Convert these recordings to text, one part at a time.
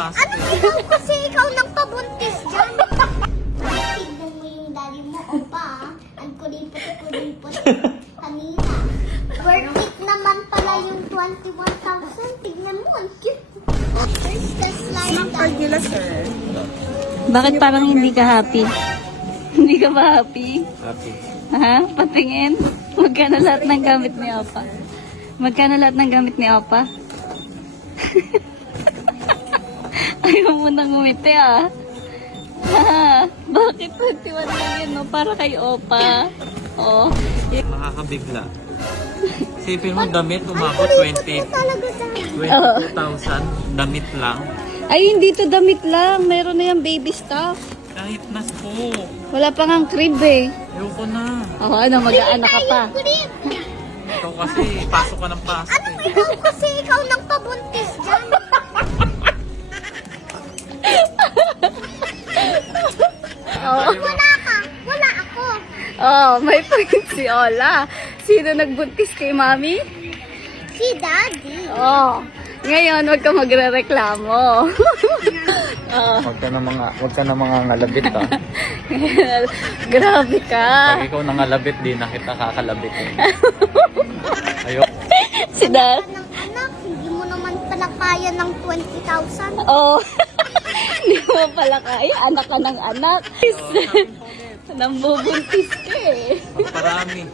pasok eh. Ikaw kasi ikaw nang pabuntis dyan. Tignan mo yung daddy mo, opa. Ang kulipot-kulipot kanina. Worth it naman pala yung 21,000. Tignan mo, ang cute. There's the slide down. nila, sir. Bakit parang hindi ka happy? Hindi ka ba happy? Happy. Ha? Patingin? Magkano lahat ng gamit ni Opa? Magkano lahat ng gamit ni Opa? Ayaw mo nang ngumiti ah. Ha? Bakit 21 lang yun, no? Para kay Opa. Oh. Nakakabigla. Isipin mo damit, umabot Talaga dyan. 22,000. Damit lang. Ay, hindi to damit lang. Meron na yung baby stuff. Kahit nas po. Wala pa ngang crib eh. Ayoko na. Oh, ano, mag-aanak ka pa. Grip. Ikaw kasi, pasok ka ng pasok eh. Ikaw kasi ikaw nang pabuntis dyan. Wala ka. Wala ako. Oh, may point si Ola. Sino nagbuntis kay Mami? Si daddy. Oh. Ngayon, wag ka magre-reklamo. Oh. Huwag ka na mga ngalabit ha. Grabe ka. Pag ikaw nangalabit, di na kita kakalabit eh. Ayoko. Si Dad. Ng anak, hindi mo naman pala kaya ng 20,000. Oh. Hindi mo pala kaya. Anak ka ng anak. Nambubuntis ka eh. Parami.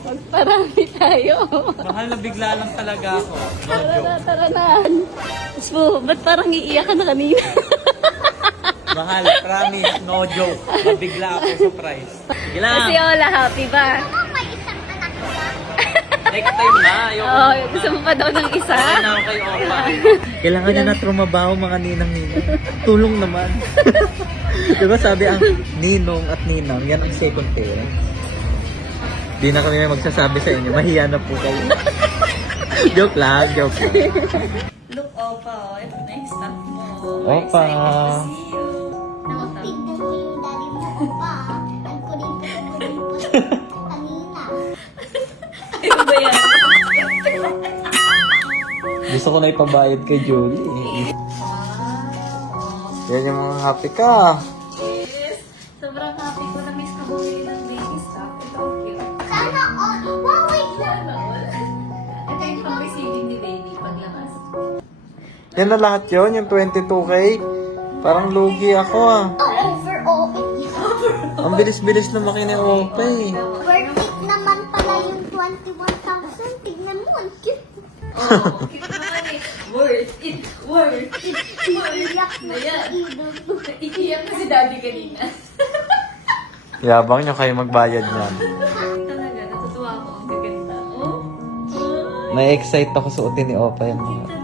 Magparami tayo. Mahal na bigla lang talaga ako. No Tara na, joke. tara na. So, ba't parang iiyak ka na kanina? Mahal, promise, no joke. Nabigla ako, surprise. Sige lang. Kasi Ola, happy ba? Ano, may isang anak ka? Next time na. Ayoko Oh, na. gusto mo pa daw ng isa? Ayoko na ako kay Opa. Kailangan niya na trumabaho mga ninang-ninang. Tulong naman. Diba sabi ang ninong at ninang, yan ang second parents. Di na kami magsasabi sa inyo, mahiya na po kayo. Joke lang, joke lang. Look, Opa, oh. Ito na yung stuff mo. Opa. Excited to see you. Tignan mo yung daddy mo, opa. Ang kulipot-kulipot kanina. Ayaw ba yan? Gusto ko na ipabayad kay Julie. Yan yung mga happy ka. Yes. Sobrang happy ko na miss ka bumili ng baby stuff. Ito, cute. Sana all. Wow, wait lang. Sana all. Ito yung pang-receiving ni baby paglabas. Yan na lahat yun, yung 22K. Parang lugi ako ah. Overall, Ang bilis-bilis lumaki ni Opa eh. worth it naman pala yung 21,000. Tignan mo, ang cute. Oh, cute naman eh. Worth it, worth it, worth it. Iyak na Ayan. idol. Iiyak na si daddy kanina. Yabang nyo kayo magbayad niyan. Talaga, natutuwa ako. Ang gaganda. Oh. Na-excite ako suotin ni Opa yan. Kita